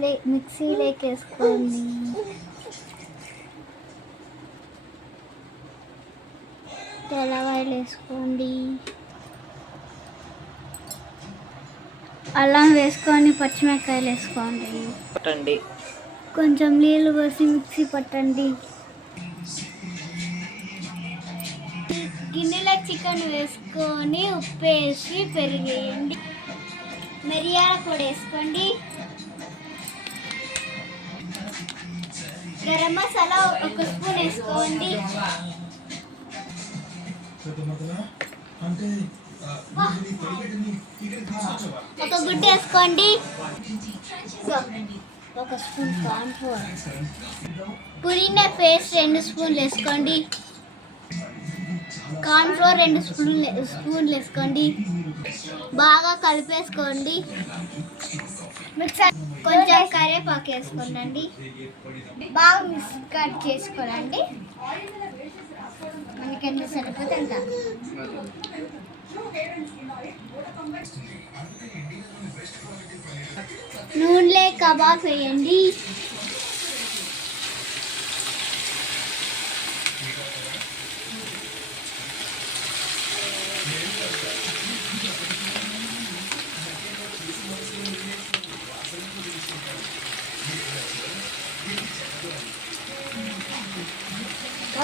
మిక్సీలే మిక్సీలోకి వేసుకోండి తెల్లవాయలు వేసుకోండి. అల్లం వేసుకొని పచ్చిమిరకాయలు వేసుకోండి. పట్టండి. కొంచెం నీళ్ళు పోసి మిక్సీ పట్టండి. గిన్నెలో చికెన్ వేసుకొని ఉప్పు వేసి పెరిగేయండి. మిరియాల పొడి వేసుకోండి. గరం మసాలా ఒక స్పూన్ వేసుకోండి. ఒక గుడ్డ వేసుకోండి. ఒక స్పూన్ కార్న్ ఫ్లోర్ పుదీనా పేస్ట్ రెండు స్పూన్లు వేసుకోండి. కార్న్ ఫ్లోర్ రెండు స్పూన్లు స్పూన్లు వేసుకోండి. బాగా కలిపేసుకోండి. మిక్సర్ కొంచెం కరివేపాకు వేసుకోండి బాగా మిక్స్ కట్ చేసుకోనండి మనకి ఎంత సరిపోతే ఎంత నూనె కబాబ్ వేయండి.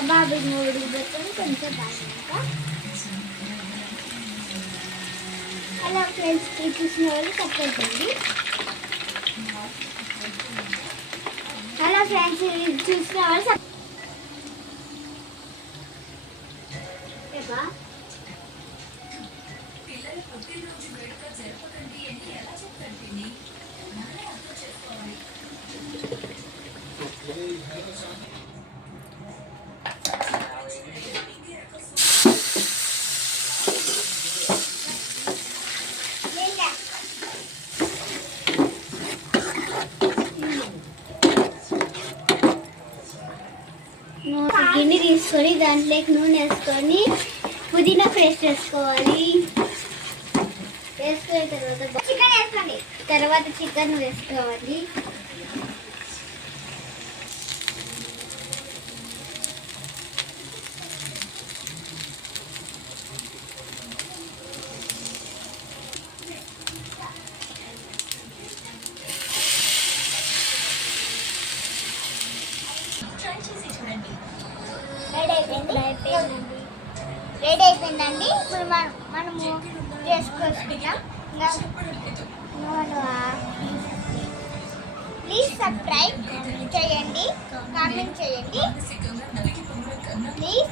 కబాబ్ మూడు పెట్టుకొని కొంచెం బాగా అలా ఫ్రెండ్స్ చూసిన వాళ్ళు తప్పండి హలో ఫ్రెండ్స్ ఇది చూసిన గిన్నె తీసుకొని దాంట్లోకి నూనె వేసుకొని పుదీనా పేస్ట్ వేసుకోవాలి. వేసుకున్న తర్వాత చికెన్ వేసుకోండి. తర్వాత చికెన్ వేసుకోవాలి రెడీ అయిపోయింది అయిపోయిందండి రెడీ అయిపోయిందండి. ఇప్పుడు మనం మనము చేసుకొచ్చుకుందాం ప్లీజ్ సబ్స్క్రైబ్ చేయండి. కామెంట్ చేయండి. ప్లీజ్